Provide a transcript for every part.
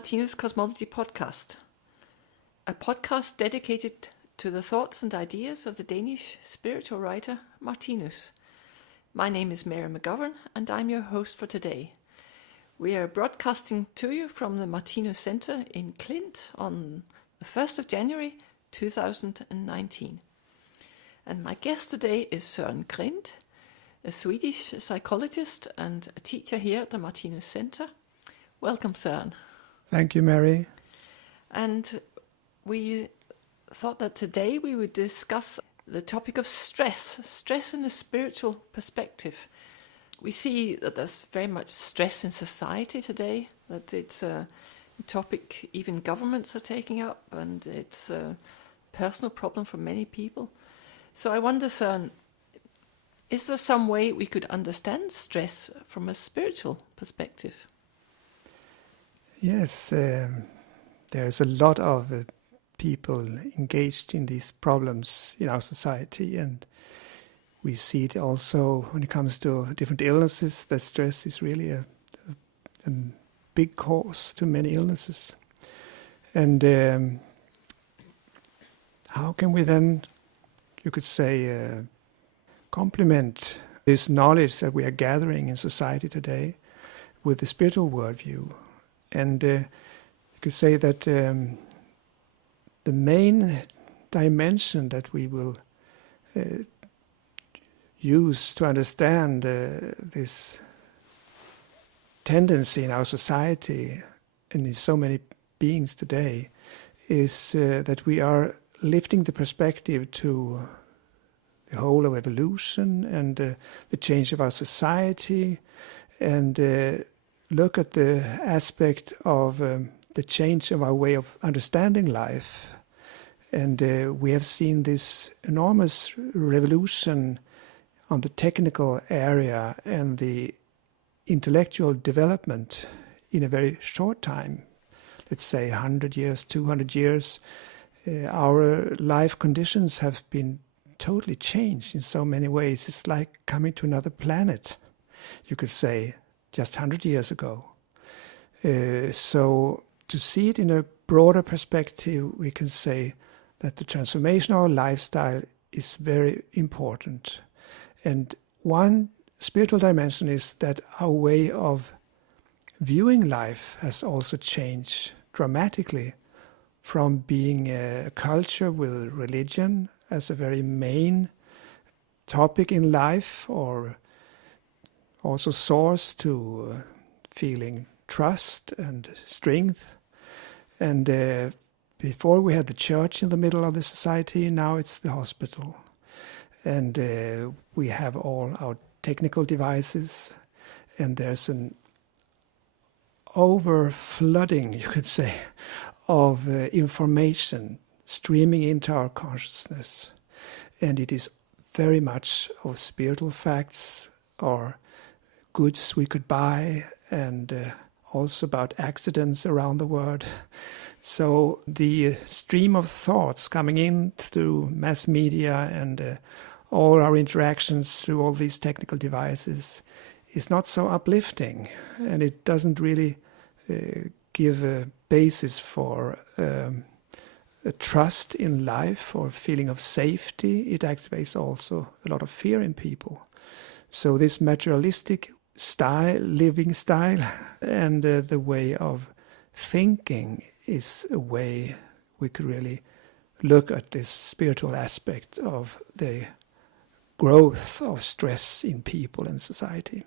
Martinus Cosmology Podcast, a podcast dedicated to the thoughts and ideas of the Danish spiritual writer Martinus. My name is Mary McGovern and I'm your host for today. We are broadcasting to you from the Martinus Center in Klint on the 1st of January 2019. And my guest today is Sören Grind, a Swedish psychologist and a teacher here at the Martinus Center. Welcome, Sören. Thank you, Mary. And we thought that today we would discuss the topic of stress in a spiritual perspective. We see that there's very much stress in society today, that it's a topic even governments are taking up, and it's a personal problem for many people. So I wonder, Søren, is there some way we could understand stress from a spiritual perspective? Yes, there's a lot of people engaged in these problems in our society, and we see it also when it comes to different illnesses, that stress is really a big cause to many illnesses. And how can we then, you could say, complement this knowledge that we are gathering in society today with the spiritual worldview? And you could say that the main dimension that we will use to understand this tendency in our society and in so many beings today is that we are lifting the perspective to the whole of evolution and the change of our society, and look at the aspect of the change of our way of understanding life. And we have seen this enormous revolution on the technical area and the intellectual development in a very short time. Let's say 100 years, 200 years. Our life conditions have been totally changed in so many ways. It's like coming to another planet, you could say, just 100 years ago. So to see it in a broader perspective, we can say that the transformation of our lifestyle is very important. And one spiritual dimension is that our way of viewing life has also changed dramatically from being a culture with religion as a very main topic in life, or also source to feeling trust and strength. And before we had the church in the middle of the society, now it's the hospital. And we have all our technical devices, and there's an overflooding, you could say, of information streaming into our consciousness. And it is very much of spiritual facts or goods we could buy, and also about accidents around the world. So the stream of thoughts coming in through mass media and all our interactions through all these technical devices is not so uplifting, and it doesn't really give a basis for a trust in life or feeling of safety. It activates also a lot of fear in people. So this materialistic living style and the way of thinking is a way we could really look at this spiritual aspect of the growth of stress in people and society.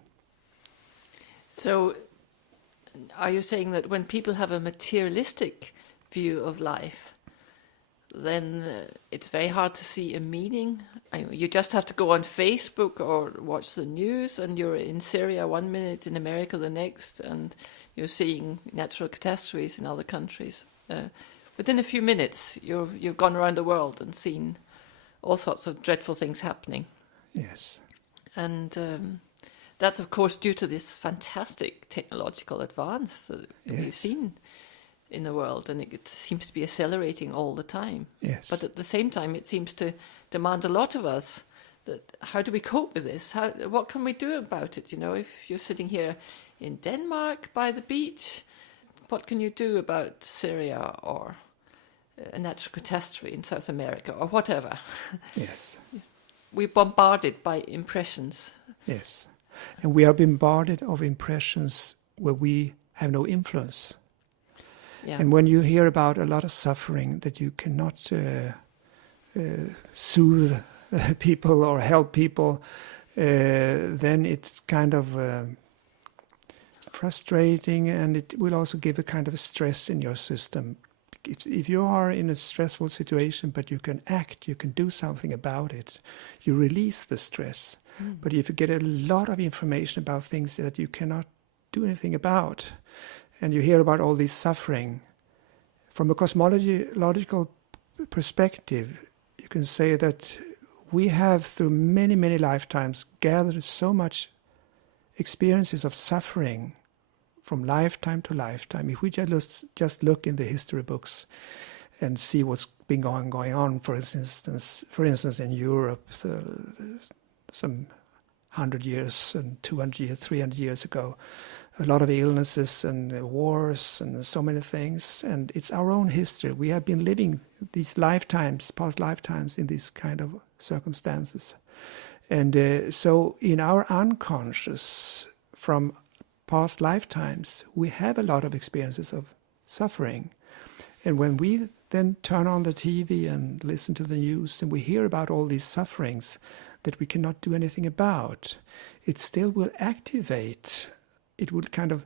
So are you saying that when people have a materialistic view of life, then it's very hard to see a meaning? You just have to go on Facebook or watch the news, and you're in Syria 1 minute, in America the next, and you're seeing natural catastrophes in other countries. Within a few minutes, you've gone around the world and seen all sorts of dreadful things happening. Yes. And that's, of course, due to this fantastic technological advance that we've seen in the world, and it seems to be accelerating all the time. Yes. But at the same time, it seems to demand a lot of us. That how do we cope with this? What can we do about it? You know, if you're sitting here in Denmark by the beach, what can you do about Syria or a natural catastrophe in South America or whatever? Yes. We're bombarded by impressions. Yes. And we are bombarded of impressions where we have no influence. Yeah. And when you hear about a lot of suffering that you cannot soothe people or help people, then it's kind of frustrating, and it will also give a kind of a stress in your system. If you are in a stressful situation, but you can act, you can do something about it, you release the stress. But if you get a lot of information about things that you cannot do anything about, and you hear about all this suffering, from a cosmological perspective, you can say that we have, through many, many lifetimes, gathered so much experiences of suffering from lifetime to lifetime. If we just look in the history books and see what's been going on, for instance, in Europe, some 100 years and 200 years, 300 years ago, a lot of illnesses and wars and so many things. And it's our own history. We have been living these lifetimes, past lifetimes, in these kind of circumstances. And so in our unconscious, from past lifetimes, we have a lot of experiences of suffering. And when we then turn on the TV and listen to the news and we hear about all these sufferings that we cannot do anything about, it still will activate. It will kind of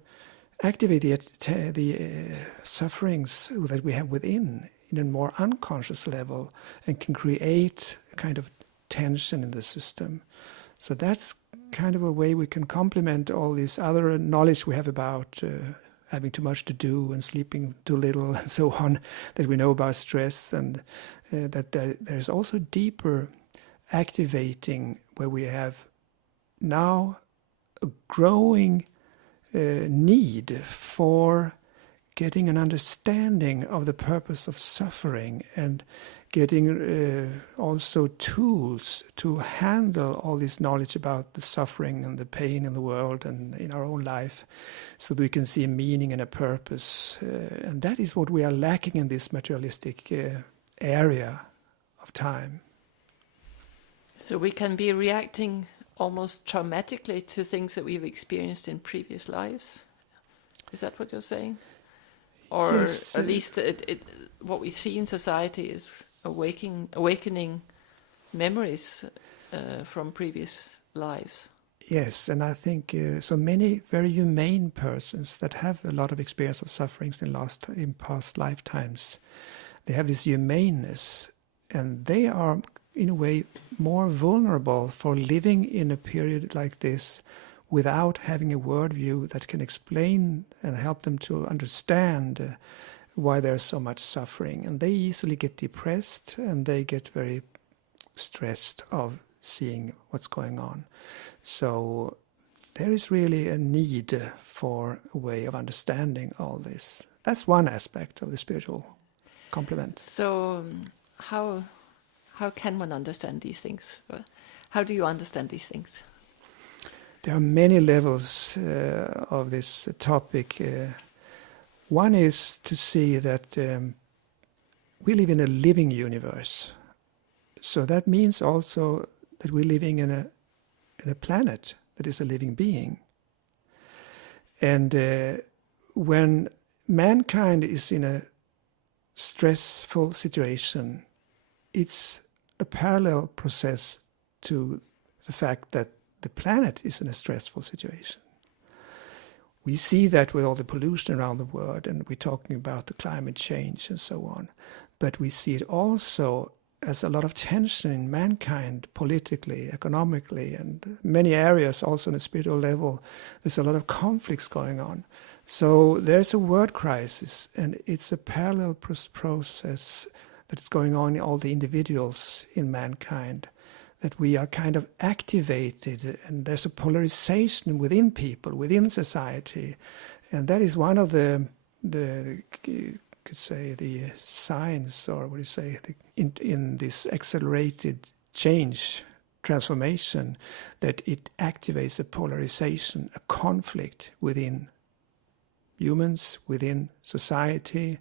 activate the sufferings that we have within in a more unconscious level, and can create a kind of tension in the system. So that's kind of a way we can complement all this other knowledge we have about having too much to do and sleeping too little and so on, that we know about stress, and that there's also deeper activating where we have now a growing need for getting an understanding of the purpose of suffering, and getting also tools to handle all this knowledge about the suffering and the pain in the world and in our own life, so that we can see a meaning and a purpose. And that is what we are lacking in this materialistic area of time. So we can be reacting almost traumatically to things that we've experienced in previous lives. Is that what you're saying? Or yes, at least what we see in society is awakening memories from previous lives. Yes, and I think so many very humane persons that have a lot of experience of sufferings in past lifetimes, they have this humaneness, and they are in a way more vulnerable for living in a period like this without having a worldview that can explain and help them to understand why there's so much suffering. And they easily get depressed, and they get very stressed of seeing what's going on. So there is really a need for a way of understanding all this. That's one aspect of the spiritual complement. So how can one understand these things? How do you understand these things? There are many levels of this topic. One is to see that we live in a living universe. So that means also that we're living in a planet that is a living being. And when mankind is in a stressful situation, it's a parallel process to the fact that the planet is in a stressful situation. We see that with all the pollution around the world, and we're talking about the climate change and so on. But we see it also as a lot of tension in mankind, politically, economically, and many areas also on a spiritual level. There's a lot of conflicts going on. So there's a world crisis, and it's a parallel process that's going on in all the individuals in mankind, that we are kind of activated, and there's a polarization within people, within society. And that is one of the you could say, the signs, or what do you say, in this accelerated change, transformation, that it activates a polarization, a conflict within humans within society,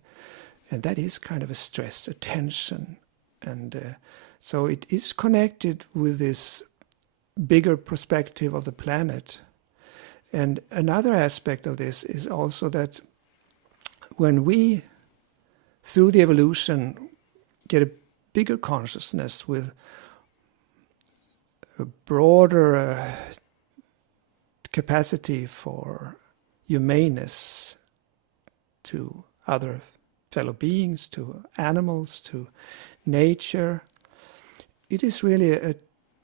and that is kind of a stress, a tension. And so it is connected with this bigger perspective of the planet. And another aspect of this is also that when we, through the evolution, get a bigger consciousness with a broader capacity for humaneness to other fellow beings, to animals, to nature, it is really a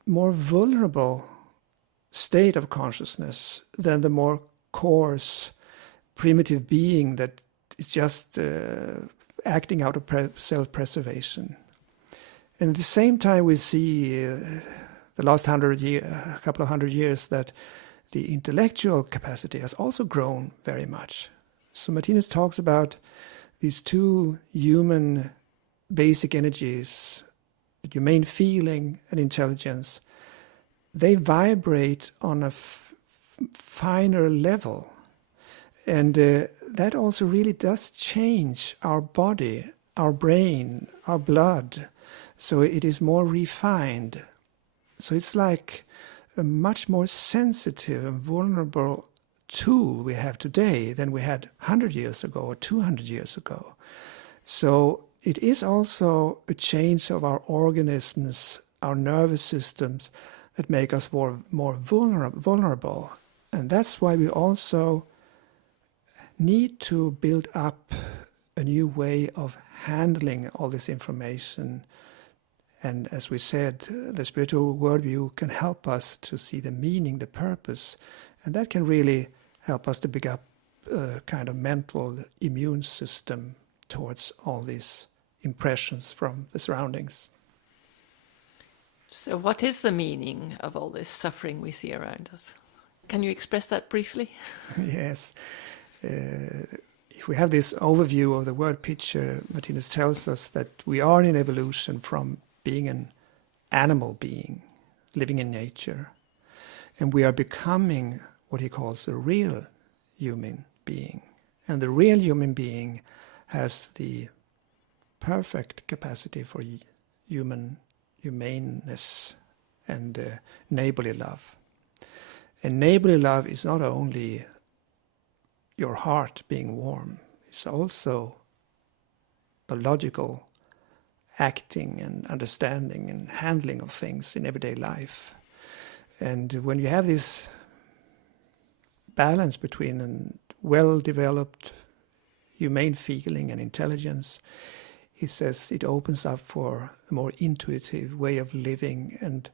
more vulnerable state of consciousness than the more coarse, primitive being that is just acting out of self-preservation. And at the same time, we see the last couple of hundred years that the intellectual capacity has also grown very much. So Martinus talks about these two human basic energies, humane feeling and intelligence. They vibrate on a finer level. And that also really does change our body, our brain, our blood. So it is more refined. So it's like a much more sensitive and vulnerable tool we have today than we had 100 years ago or 200 years ago. So it is also a change of our organisms, our nervous systems, that make us more vulnerable. And that's why we also need to build up a new way of handling all this information. And as we said, the spiritual worldview can help us to see the meaning, the purpose, and that can really help us to build up a kind of mental immune system towards all these impressions from the surroundings. So what is the meaning of all this suffering we see around us? Can you express that briefly? Yes. If we have this overview of the word picture, Martinus tells us that we are in evolution from being an animal being, living in nature, and we are becoming what he calls a real human being. And the real human being has the perfect capacity for humaneness and neighborly love. And neighborly love is not only your heart being warm, it's also a logical acting and understanding and handling of things in everyday life. And when you have this balance between a well-developed humane feeling and intelligence, he says it opens up for a more intuitive way of living. And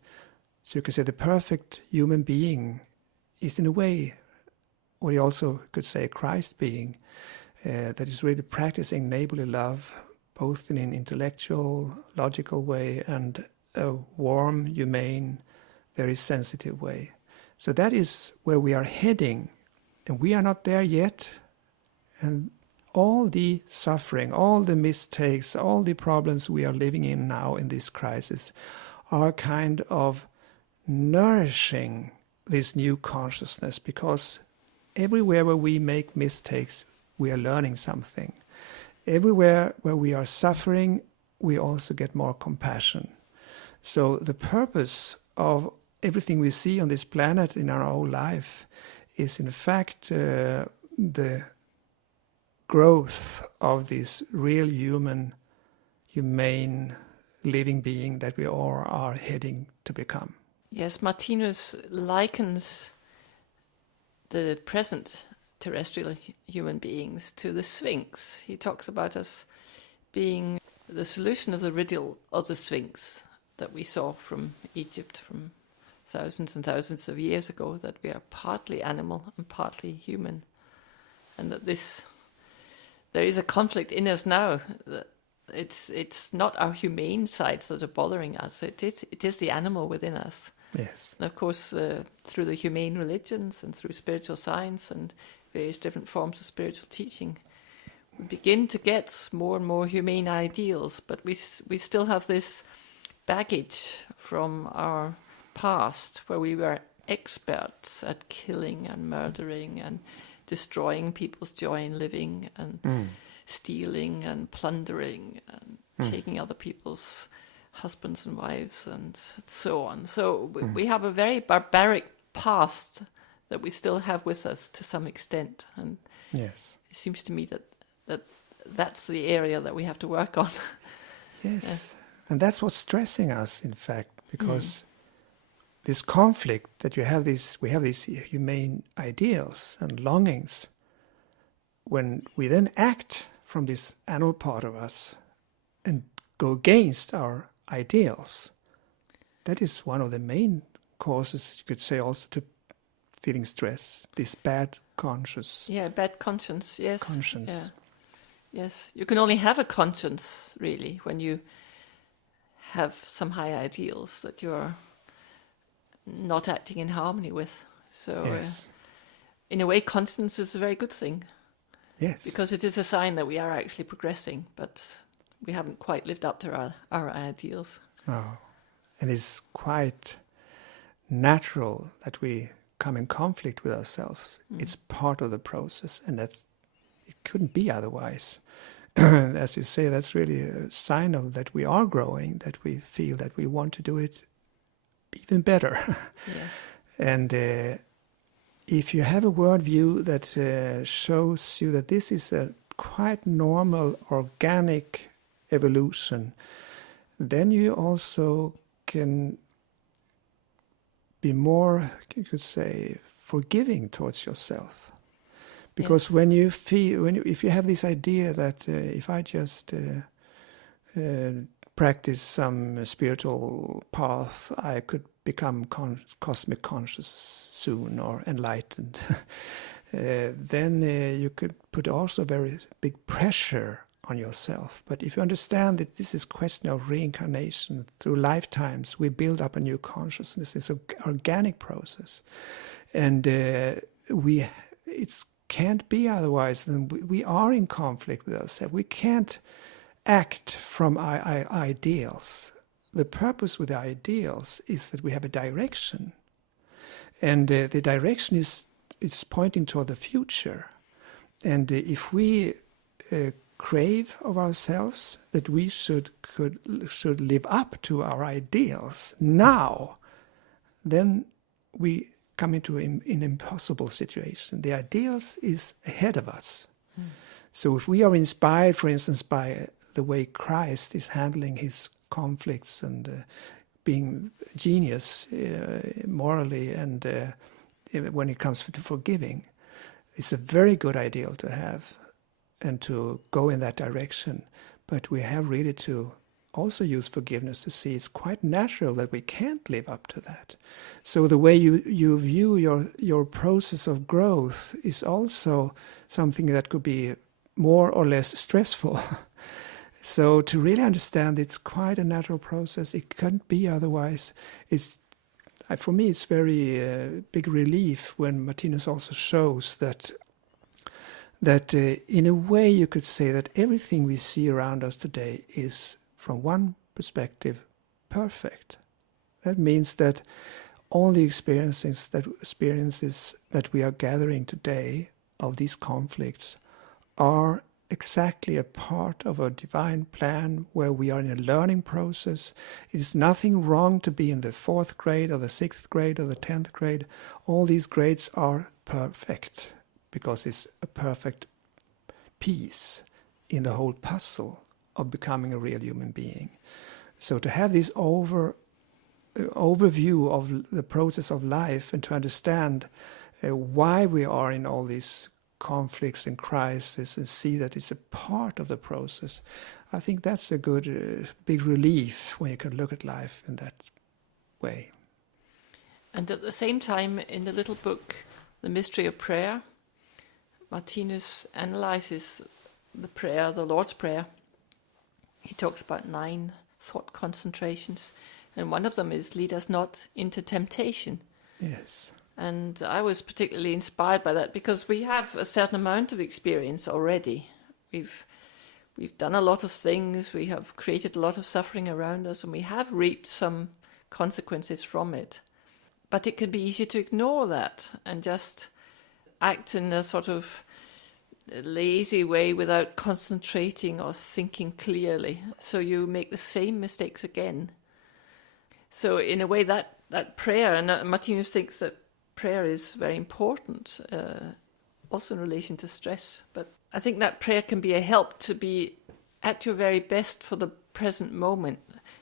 so you could say the perfect human being is in a way what you also could say Christ being, that is really practicing neighborly love, both in an intellectual, logical way and a warm, humane, very sensitive way. So that is where we are heading, and we are not there yet. And all the suffering, all the mistakes, all the problems we are living in now in this crisis are kind of nourishing this new consciousness, because everywhere where we make mistakes, we are learning something. Everywhere where we are suffering, we also get more compassion. So the purpose of everything we see on this planet in our whole life is in fact the growth of this real human, humane, living being that we all are heading to become. Yes, Martinus likens the present terrestrial human beings to the Sphinx. He talks about us being the solution of the riddle of the Sphinx that we saw from Egypt from thousands and thousands of years ago, that we are partly animal and partly human, and that there is a conflict in us now. That it's not our humane sides that are bothering us. It is the animal within us. Yes. And of course, through the humane religions and through spiritual science and various different forms of spiritual teaching, we begin to get more and more humane ideals, but we still have this baggage from our past where we were experts at killing and murdering and destroying people's joy in living and stealing and plundering and taking other people's husbands and wives and so on. So we have a very barbaric past that we still have with us to some extent. And Yes. it seems to me that's the area that we have to work on. Yes. And that's what's stressing us, in fact, because this conflict that we have these humane ideals and longings. When we then act from this animal part of us and go against our ideals, that is one of the main causes, you could say, also to feeling stress, this bad conscience. Yeah, bad conscience, yes. Conscience. Yeah. Yes, you can only have a conscience, really, when you have some high ideals that you're not acting in harmony with. So, Yes. in a way, conscience is a very good thing. Yes. Because it is a sign that we are actually progressing, but we haven't quite lived up to our ideals. Oh. And it's quite natural that we come in conflict with ourselves. It's part of the process, and that it couldn't be otherwise. As you say, that's really a sign of that we are growing, that we feel that we want to do it even better. Yes. And if you have a worldview that shows you that this is a quite normal, organic evolution, then you also can be more, you could say, forgiving towards yourself. Because when you feel, if you have this idea that if I just practice some spiritual path, I could become cosmic conscious soon or enlightened, then you could put also very big pressure on yourself. But if you understand that this is a question of reincarnation, through lifetimes we build up a new consciousness. It's an organic process, and it can't be otherwise than we are in conflict with ourselves. We can't act from our ideals. The purpose with the ideals is that we have a direction, and the direction is pointing toward the future. And if we crave of ourselves that we should live up to our ideals now, then we come into an impossible situation. The ideals is ahead of us. So if we are inspired, for instance, by the way Christ is handling his conflicts and being genius morally and when it comes to forgiving, it's a very good ideal to have and to go in that direction. But we have really to also use forgiveness to see it's quite natural that we can't live up to that. So the way you view your process of growth is also something that could be more or less stressful. So to really understand it's quite a natural process. It can't be otherwise. For me, it's very big relief when Martinus also shows that in a way you could say that everything we see around us today is, from one perspective, perfect. That means that all the experiences that we are gathering today of these conflicts are exactly a part of a divine plan where we are in a learning process. It is nothing wrong to be in the 4th grade or the 6th grade or the 10th grade. All these grades are perfect because it's a perfect piece in the whole puzzle of becoming a real human being. So to have this overview of the process of life and to understand why we are in all these conflicts and crises and see that it's a part of the process, I think that's a good big relief when you can look at life in that way. And at the same time, in the little book, The Mystery of Prayer, Martinus analyzes the prayer, the Lord's Prayer. He talks about 9 thought concentrations, and one of them is lead us not into temptation. Yes. And I was particularly inspired by that because we have a certain amount of experience already. We've done a lot of things, we have created a lot of suffering around us, and we have reaped some consequences from it. But it can be easy to ignore that and just act in a sort of lazy way without concentrating or thinking clearly. So you make the same mistakes again. So in a way that prayer, and Martinus thinks that prayer is very important, also in relation to stress. But I think that prayer can be a help to be at your very best for the present moment.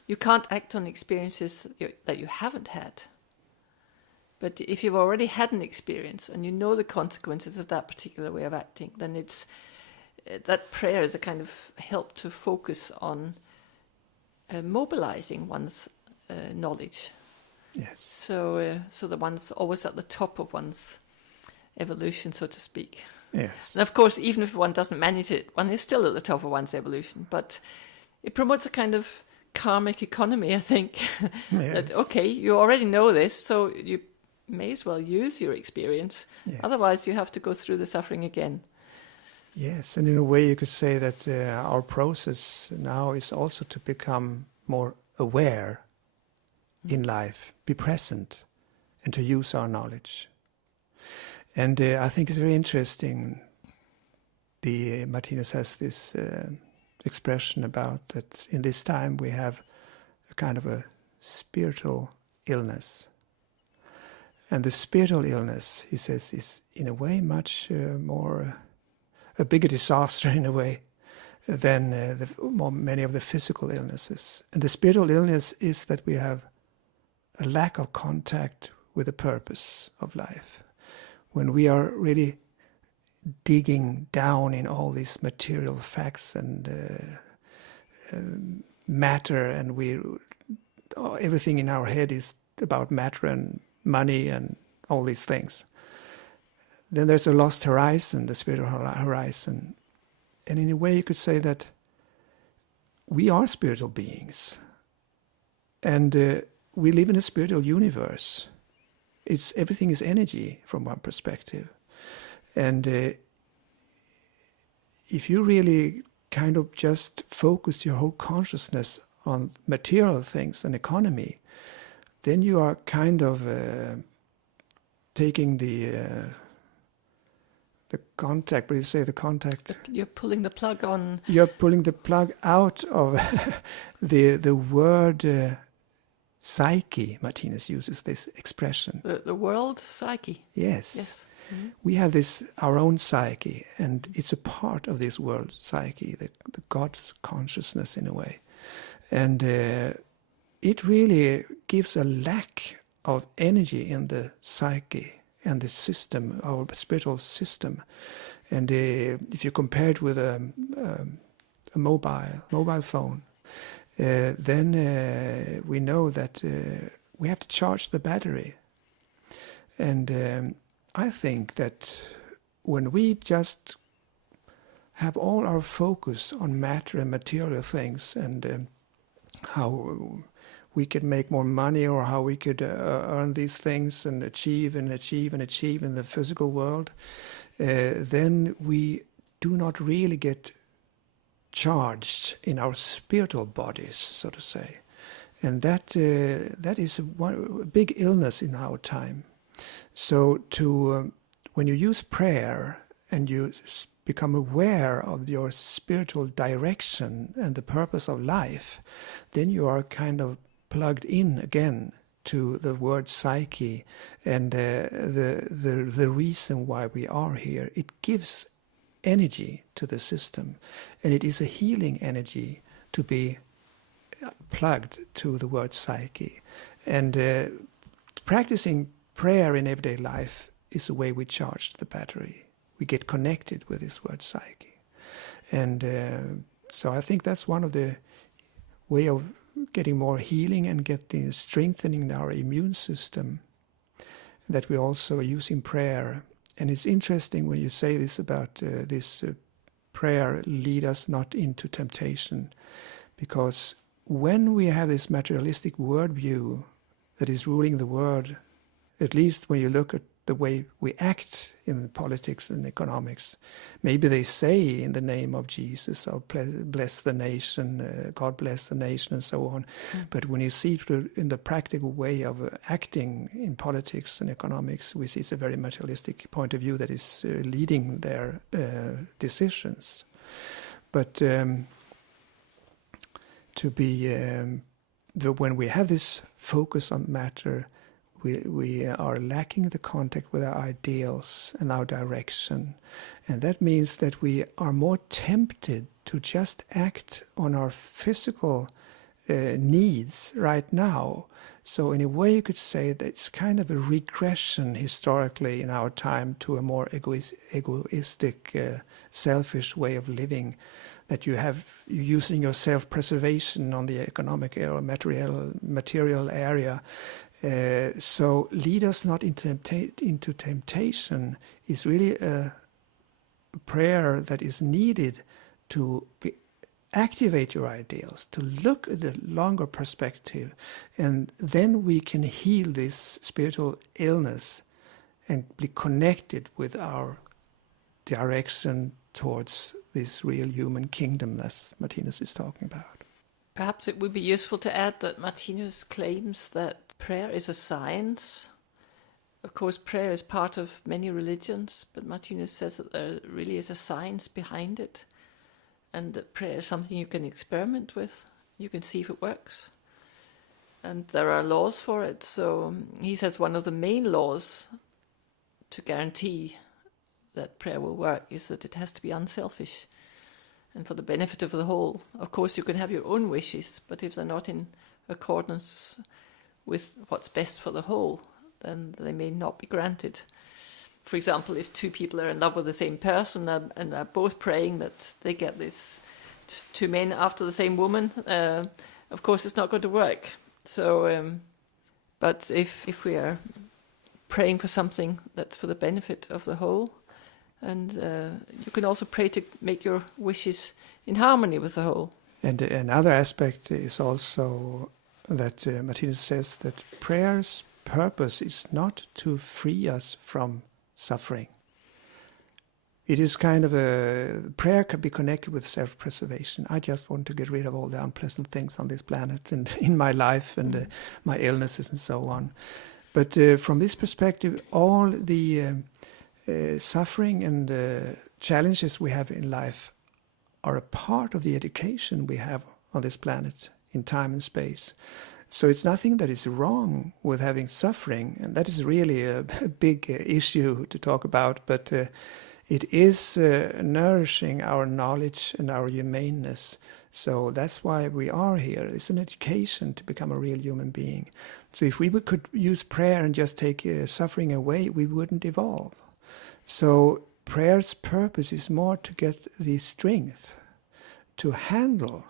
You can't act on experiences that you haven't had. But if you've already had an experience and you know the consequences of that particular way of acting, then that prayer is a kind of help to focus on mobilizing one's knowledge. Yes. So the one's always at the top of one's evolution, so to speak. Yes. And of course, even if one doesn't manage it, one is still at the top of one's evolution. But it promotes a kind of karmic economy, I think. Yes. That, okay, you already know this, so you may as well use your experience. Yes. Otherwise, you have to go through the suffering again. Yes, and in a way you could say that our process now is also to become more aware in life, be present, and to use our knowledge. And I think it's very interesting. Martinus has this expression about that in this time we have a kind of a spiritual illness. And the spiritual illness, he says, is in a way much more a bigger disaster in a way than many of the physical illnesses. And the spiritual illness is that we have a lack of contact with the purpose of life. When we are really digging down in all these material facts and matter, and everything in our head is about matter and money and all these things, then there's a lost horizon, the spiritual horizon. And in a way you could say that we are spiritual beings, and we live in a spiritual universe. Everything is energy from one perspective. And if you really kind of just focus your whole consciousness on material things and economy, then you are kind of taking the contact. What do you say? The contact. You're pulling the plug on. You're pulling the plug out of the word psyche. Martinus uses this expression. The world psyche. Yes. Mm-hmm. We have our own psyche, and it's a part of this world psyche, the God's consciousness in a way, and it really gives a lack of energy in the psyche and the system, our spiritual system. And if you compare it with a mobile phone, then we know that we have to charge the battery. And I think that when we just have all our focus on matter and material things, and how we could make more money, or how we could earn these things and achieve in the physical world, then we do not really get charged in our spiritual bodies, so to say. And that is a big illness in our time. So when you use prayer and you become aware of your spiritual direction and the purpose of life, then you are kind of plugged in again to the word psyche and the reason why we are here. It gives energy to the system, and it is a healing energy to be plugged to the word psyche. And practicing prayer in everyday life is a way we charge the battery. We get connected with this word psyche. And so I think that's one of the way of getting more healing and getting strengthening our immune system, that we also are using prayer. And it's interesting when you say this about this prayer, lead us not into temptation, because when we have this materialistic worldview that is ruling the world, at least when you look at the way we act in politics and economics. Maybe they say in the name of Jesus, or bless the nation, God bless the nation, and so on. But when you see through in the practical way of acting in politics and economics, we see it's a very materialistic point of view that is leading their decisions. But when we have this focus on matter, we are lacking the contact with our ideals and our direction. And that means that we are more tempted to just act on our physical needs right now. So in a way you could say that it's kind of a regression historically in our time to a more egoistic, selfish way of living, that you're using your self-preservation on the economic or material area. So lead us not into temptation is really a prayer that is needed to activate your ideals, to look at the longer perspective, and then we can heal this spiritual illness and be connected with our direction towards this real human kingdom that Martinus is talking about. Perhaps it would be useful to add that Martinus claims that prayer is a science. Of course, prayer is part of many religions, but Martinus says that there really is a science behind it, and that prayer is something you can experiment with. You can see if it works. And there are laws for it. So he says one of the main laws to guarantee that prayer will work is that it has to be unselfish and for the benefit of the whole. Of course, you can have your own wishes, but if they're not in accordance with what's best for the whole, then they may not be granted. For example, if two people are in love with the same person and are both praying that they get this two men after the same woman, of course it's not going to work. So, but if we are praying for something that's for the benefit of the whole, and you can also pray to make your wishes in harmony with the whole. And another aspect is also that Martinus says that prayer's purpose is not to free us from suffering. It is kind of prayer can be connected with self-preservation. I just want to get rid of all the unpleasant things on this planet and in my life and my illnesses and so on. But from this perspective, all the suffering and challenges we have in life are a part of the education we have on this planet in time and space. So it's nothing that is wrong with having suffering, and that is really a big issue to talk about, but it is nourishing our knowledge and our humaneness. So that's why we are here. It's an education to become a real human being. So if we could use prayer and just take suffering away, we wouldn't evolve. So prayer's purpose is more to get the strength to handle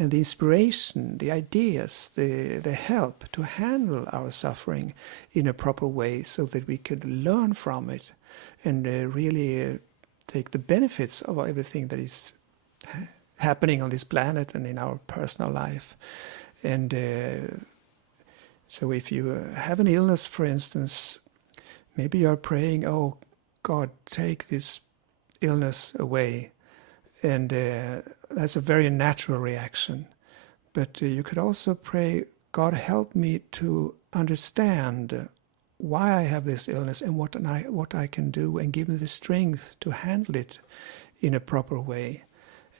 and the inspiration, the ideas, the help to handle our suffering in a proper way so that we could learn from it and really take the benefits of everything that is happening on this planet and in our personal life. And so if you have an illness, for instance, maybe you are praying, oh, God, take this illness away. And that's a very natural reaction. But you could also pray, God, help me to understand why I have this illness and what I can do, and give me the strength to handle it in a proper way.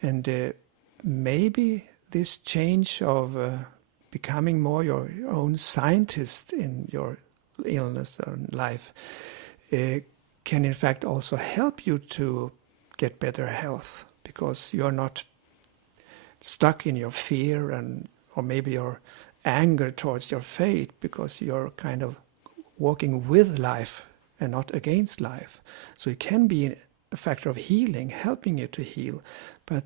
And maybe this change of becoming more your own scientist in your illness or life can in fact also help you to get better health, because you're not stuck in your fear or maybe your anger towards your fate, because you're kind of walking with life and not against life. So it can be a factor of healing, helping you to heal, but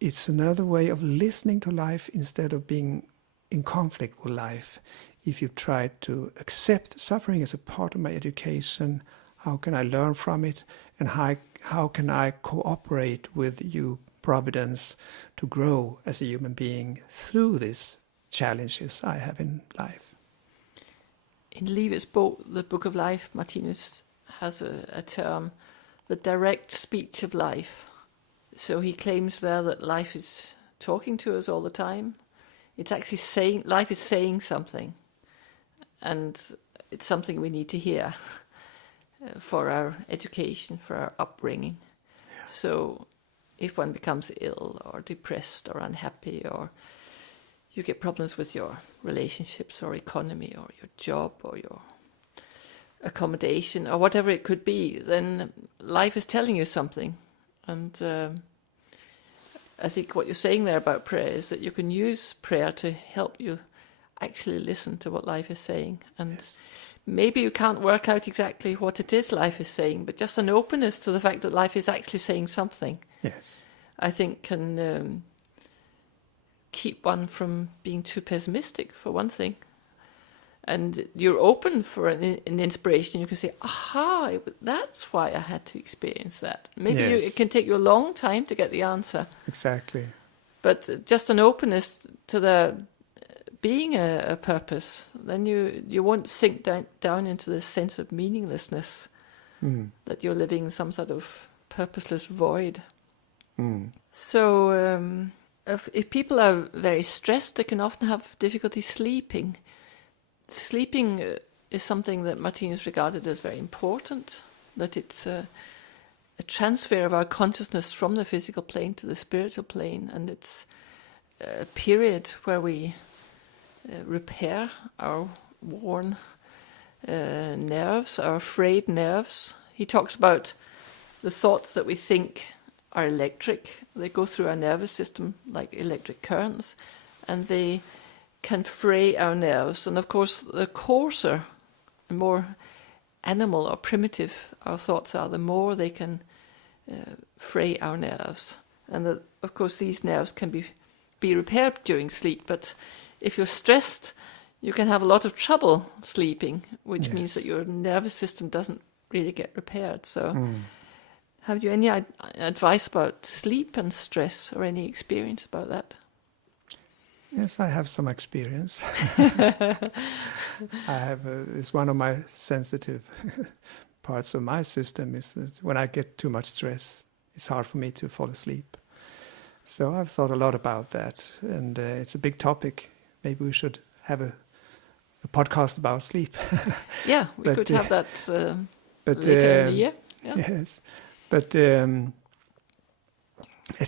it's another way of listening to life instead of being in conflict with life. If you try to accept suffering as a part of my education, how can I learn from it, and how can I cooperate with you, Providence, to grow as a human being through these challenges I have in life? In Livets Bog, the Book of Life, Martinus has a term, the direct speech of life. So he claims there that life is talking to us all the time. It's actually saying, life is saying something, and it's something we need to hear for our education, for our upbringing. Yeah. So if one becomes ill or depressed or unhappy, or you get problems with your relationships or economy or your job or your accommodation or whatever it could be, then life is telling you something. And I think what you're saying there about prayer is that you can use prayer to help you actually listen to what life is saying. And yes. Maybe you can't work out exactly what it is life is saying, but just an openness to the fact that life is actually saying something, yes, I think can keep one from being too pessimistic, for one thing. And you're open for an inspiration. You can say, aha, that's why I had to experience that. Maybe yes. It can take you a long time to get the answer. Exactly. But just an openness to the being a purpose, then you won't sink down into this sense of meaninglessness, that you're living some sort of purposeless void. So if people are very stressed, they can often have difficulty sleeping. Sleeping is something that Martinus regarded as very important, that it's a transfer of our consciousness from the physical plane to the spiritual plane, and it's a period where we repair our worn nerves, our frayed nerves. He talks about the thoughts that we think are electric. They go through our nervous system like electric currents, and they can fray our nerves. And of course, the coarser and more animal or primitive our thoughts are, the more they can fray our nerves. And that, of course, these nerves can be repaired during sleep, but if you're stressed, you can have a lot of trouble sleeping, which yes. means that your nervous system doesn't really get repaired. So have you any advice about sleep and stress, or any experience about that? Yes, I have some experience. I have. It's one of my sensitive parts of my system is that when I get too much stress, it's hard for me to fall asleep. So I've thought a lot about that, and it's a big topic. Maybe we should have a podcast about sleep. Yeah, we could have that later in the year. Yeah. Yes, but as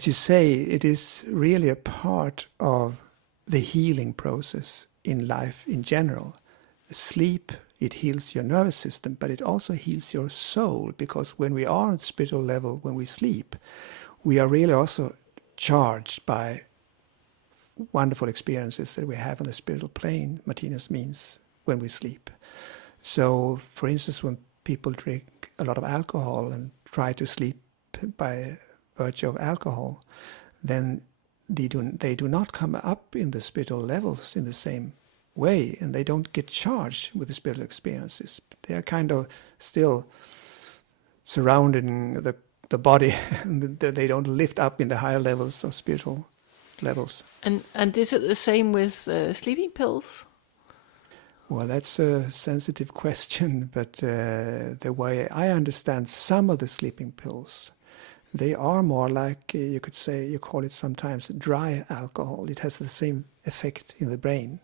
you say, it is really a part of the healing process in life in general. Sleep, it heals your nervous system, but it also heals your soul, because when we are on the spiritual level, when we sleep, we are really also charged by wonderful experiences that we have on the spiritual plane, Martinus means, when we sleep. So, for instance, when people drink a lot of alcohol and try to sleep by virtue of alcohol, then they do not come up in the spiritual levels in the same way, and they don't get charged with the spiritual experiences. They are kind of still surrounding the body, and they don't lift up in the higher levels of spiritual levels. And is it the same with sleeping pills? Well, that's a sensitive question, but the way I understand some of the sleeping pills, they are more like, you could say, you call it sometimes dry alcohol. It has the same effect in the brain.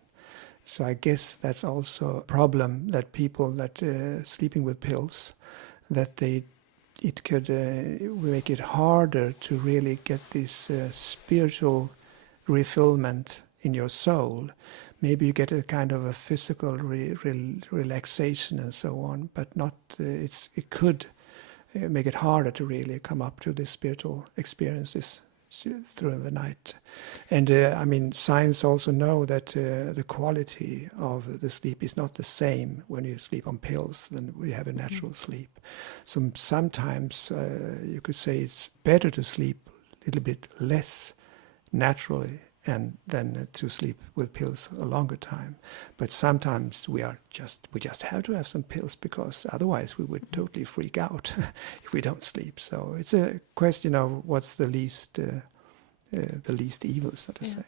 So I guess that's also a problem, that people that sleeping with pills, that it could make it harder to really get this spiritual refillment in your soul. Maybe you get a kind of a physical relaxation and so on, but not. It could make it harder to really come up to the spiritual experiences through the night. And I mean, science also know that the quality of the sleep is not the same when you sleep on pills than we have a natural sleep. So sometimes you could say it's better to sleep a little bit less naturally and then to sleep with pills a longer time. But sometimes we just have to have some pills, because otherwise we would totally freak out if we don't sleep. So it's a question of what's the least the least evil, so to say.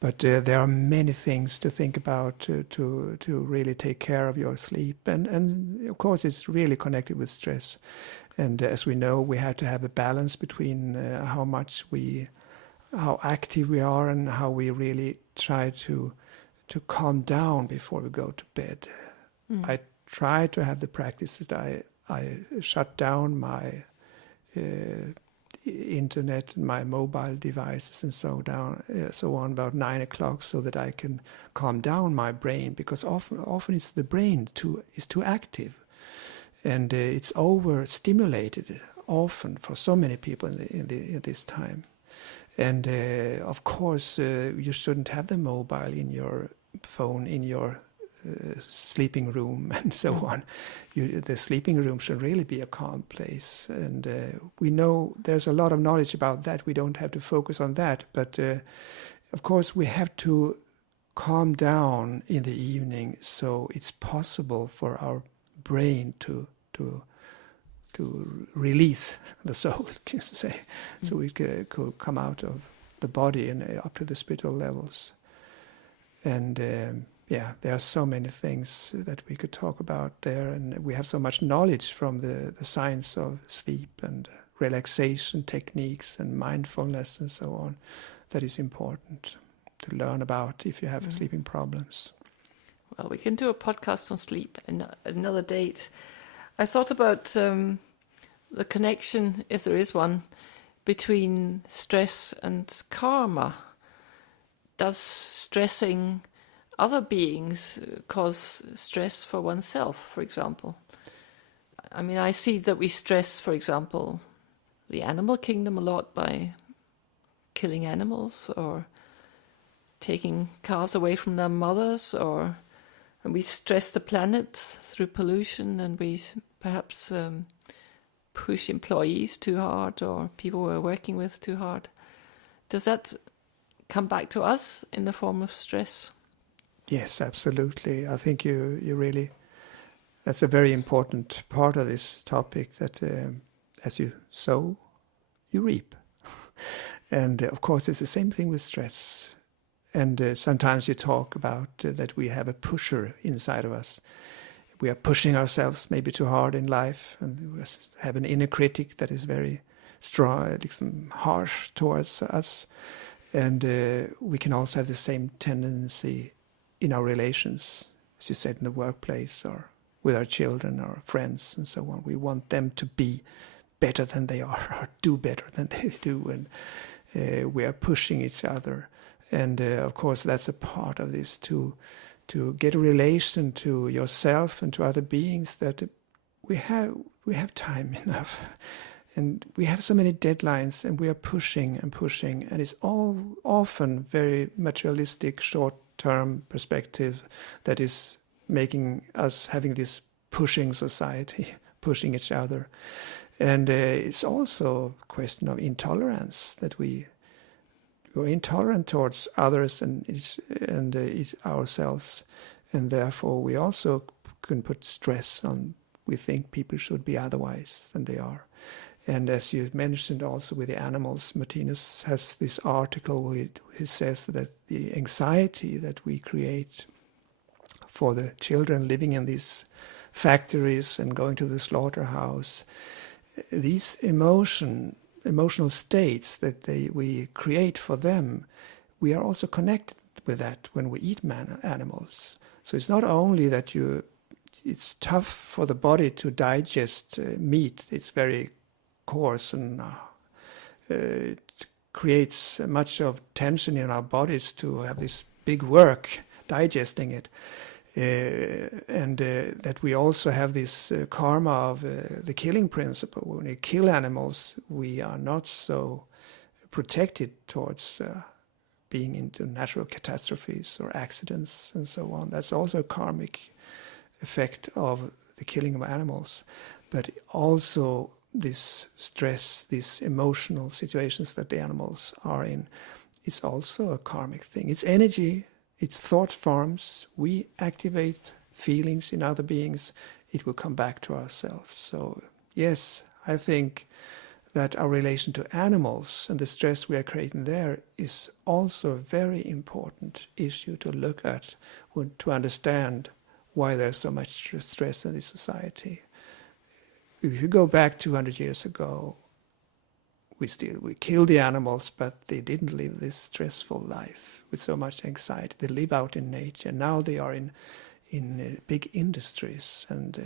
But there are many things to think about to really take care of your sleep, and of course it's really connected with stress. And as we know, we have to have a balance between how active we are and how we really try to calm down before we go to bed. I try to have the practice that I shut down my internet and my mobile devices and so on about 9 o'clock, so that I can calm down my brain, because often it's the brain is too active, and it's overstimulated often for so many people in this time. And of course you shouldn't have the mobile in your phone in your sleeping room and so on. The sleeping room should really be a calm place, and we know there's a lot of knowledge about that. We don't have to focus on that, but of course we have to calm down in the evening, so it's possible for our brain to release the soul, you say, so we could come out of the body and up to the spiritual levels. And there are so many things that we could talk about there, and we have so much knowledge from the science of sleep and relaxation techniques and mindfulness and so on that is important to learn about if you have sleeping problems. Well, we can do a podcast on sleep another date. I thought about the connection, if there is one, between stress and karma. Does stressing other beings cause stress for oneself, for example? I mean, I see that we stress, for example, the animal kingdom a lot by killing animals or taking calves away from their mothers, and we stress the planet through pollution, and we perhaps push employees too hard or people we're working with too hard. Does that come back to us in the form of stress? Yes, absolutely. I think you really, that's a very important part of this topic, that as you sow, you reap. And of course it's the same thing with stress. And sometimes you talk about that we have a pusher inside of us. We are pushing ourselves maybe too hard in life, and we have an inner critic that is very strong, harsh towards us. And we can also have the same tendency in our relations, as you said, in the workplace or with our children or friends and so on. We want them to be better than they are or do better than they do, and we are pushing each other. And of course that's a part of this, to get a relation to yourself and to other beings, that we have time enough. And we have so many deadlines, and we are pushing, and it's all often very materialistic, short-term perspective that is making us having this pushing society, pushing each other. And it's also a question of intolerance, that we're intolerant towards others and ourselves, and therefore we also can put stress on. We think people should be otherwise than they are. And as you mentioned also with the animals, Martinus has this article where he says that the anxiety that we create for the children living in these factories and going to the slaughterhouse, these emotional states that we create for them, we are also connected with that when we eat animals. So it's not only that it's tough for the body to digest meat, it's very coarse, and it creates much of tension in our bodies to have this big work digesting it. And that we also have this karma of the killing principle. When we kill animals, we are not so protected towards being into natural catastrophes or accidents and so on. That's also a karmic effect of the killing of animals. But also this stress, these emotional situations that the animals are in, it's also a karmic thing. It's energy. It's thought forms. We activate feelings in other beings. It will come back to ourselves. So yes, I think that our relation to animals and the stress we are creating there is also a very important issue to look at, to understand why there's so much stress in this society. If you go back 200 years ago, we killed the animals, but they didn't live this stressful life with so much anxiety. They live out in nature. Now they are in big industries, and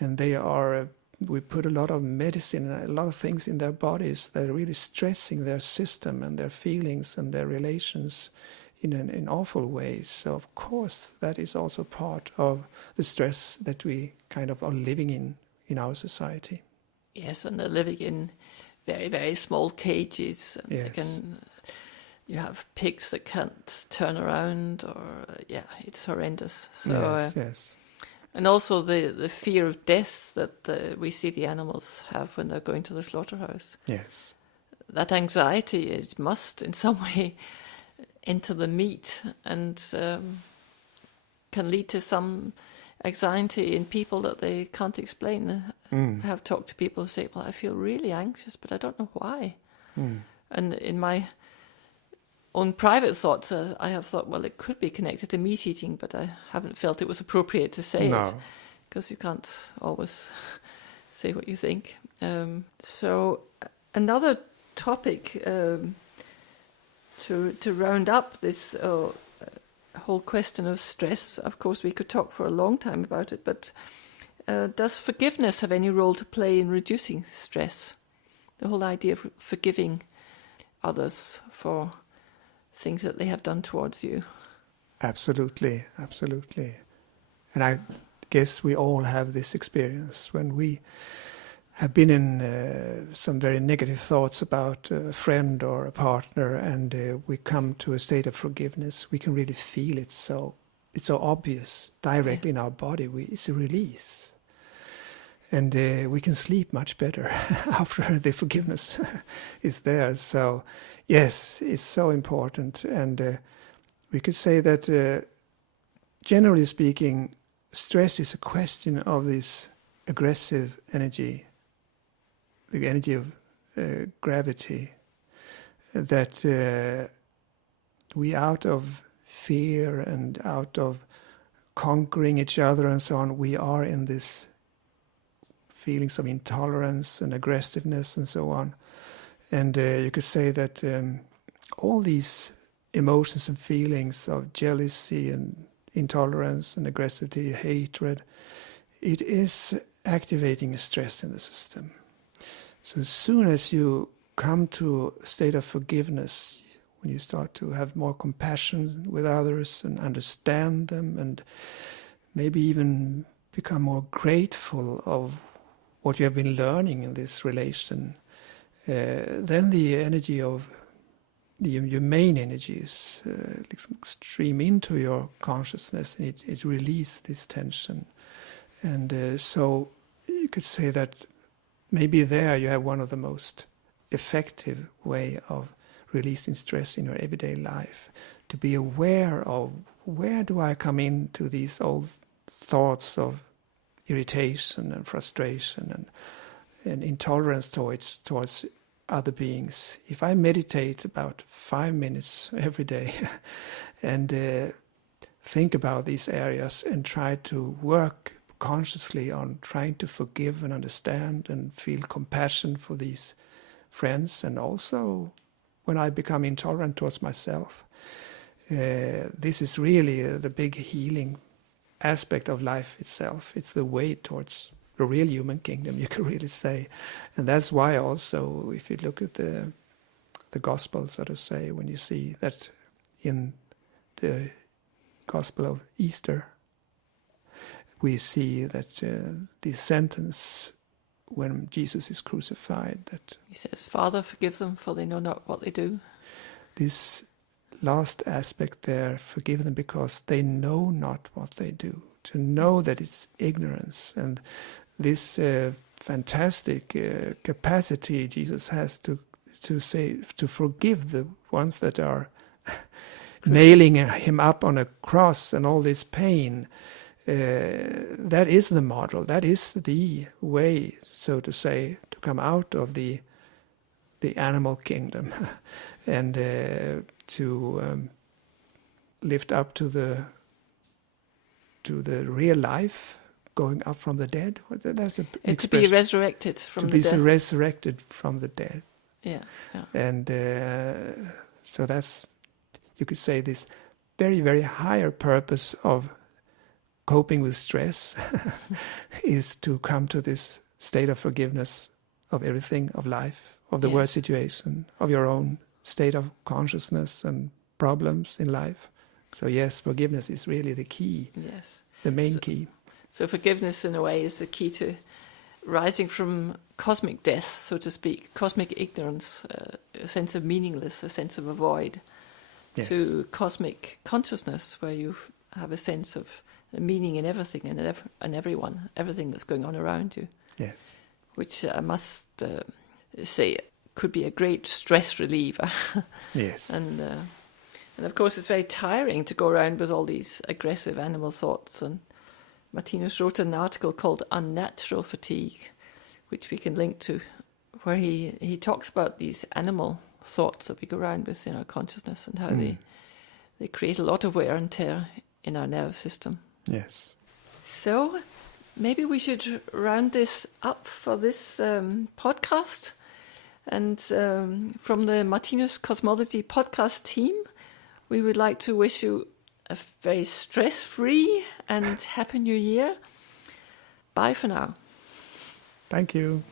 they are. We put a lot of medicine and a lot of things in their bodies that are really stressing their system and their feelings and their relations in awful ways. So of course that is also part of the stress that we kind of are living in our society. Yes, and they're living in very, very small cages. And Yes. you have pigs that can't turn around, or it's horrendous. So, Yes. And also the fear of death that we see the animals have when they're going to the slaughterhouse. Yes. That anxiety, it must in some way enter the meat, and can lead to some anxiety in people that they can't explain. I have talked to people who say, well, I feel really anxious, but I don't know why. And in my own private thoughts, I have thought, well, it could be connected to meat eating, but I haven't felt it was appropriate to say it, because you can't always say what you think. So another topic to round up this whole question of stress. Of course, we could talk for a long time about it, but does forgiveness have any role to play in reducing stress? The whole idea of forgiving others for things that they have done towards you. Absolutely. And I guess we all have this experience when we have been in some very negative thoughts about a friend or a partner, and we come to a state of forgiveness. We can really feel it. So it's so obvious directly in our body. It's a release. And we can sleep much better after the forgiveness is there. So, yes, it's so important. And we could say that, generally speaking, stress is a question of this aggressive energy, the energy of gravity, that we, out of fear and out of conquering each other and so on, we are in this feelings of intolerance and aggressiveness and so on. And you could say that all these emotions and feelings of jealousy and intolerance and aggressivity, hatred, it is activating a stress in the system. So as soon as you come to a state of forgiveness, when you start to have more compassion with others and understand them, and maybe even become more grateful of what you have been learning in this relation, then the energy of your main energies stream into your consciousness, and it releases this tension. And so you could say that maybe there you have one of the most effective way of releasing stress in your everyday life, to be aware of where do I come into these old thoughts of irritation and frustration and intolerance towards other beings. If I meditate about 5 minutes every day and think about these areas and try to work consciously on trying to forgive and understand and feel compassion for these friends, and also when I become intolerant towards myself, this is really the big healing aspect of life itself. It's the way towards the real human kingdom, you could really say. And that's why also, if you look at the gospel, so to say, when you see that in the gospel of Easter, we see that the sentence when Jesus is crucified, that he says, Father, forgive them, for they know not what they do. This last aspect there, forgive them because they know not what they do. To know that it's ignorance, and this fantastic capacity Jesus has to say, to forgive the ones that are nailing him up on a cross and all this pain. That is the model. That is the way, so to say, to come out of the the animal kingdom and to lift up to the real life, going up from the dead. That's an to be resurrected from the dead. To be resurrected from the dead. Yeah. And so that's, you could say, this very, very higher purpose of coping with stress is to come to this state of forgiveness of everything, of life, of the world situation, of your own state of consciousness and problems in life. So yes, forgiveness is really the key, the main key. So forgiveness, in a way, is the key to rising from cosmic death, so to speak, cosmic ignorance, a sense of meaningless, a sense of a void, to cosmic consciousness, where you have a sense of meaning in everything and everyone, everything that's going on around you. Yes. Which I must say could be a great stress reliever. Yes. And of course it's very tiring to go around with all these aggressive animal thoughts. And Martinus wrote an article called Unnatural Fatigue, which we can link to, where he talks about these animal thoughts that we go around with in our consciousness and how they create a lot of wear and tear in our nervous system. Yes. So maybe we should round this up for this podcast. And from the Martinus Cosmology Podcast team, we would like to wish you a very stress-free and happy new year. Bye for now. Thank you.